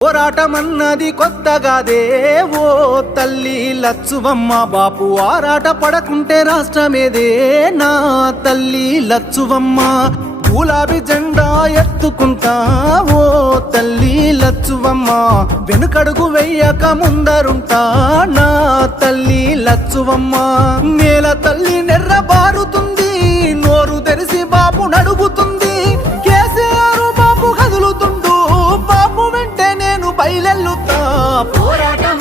పోరాటమన్నది కొత్తగాదే ఓ తల్లి లచ్చువమ్మ బాపు ఆరాట పడకుంటే రాష్ట్రమేదే నా తల్లి లచ్చువమ్మ గులాబీ జెండా ఎత్తుకుంటా ఓ తల్లి లచ్చువమ్మ వెనుకడుగు వెయ్యక ముందరుంటా నా తల్లి లచ్చువమ్మ నేల తల్లి నెర్ర బారుతుంది నోరు తెరిసి బాపు నడుగుతుంది కేసీఆర్ బాపు కదులుతుండు బాపు వెంటే నేను బయలెల్లుతా పోరాటం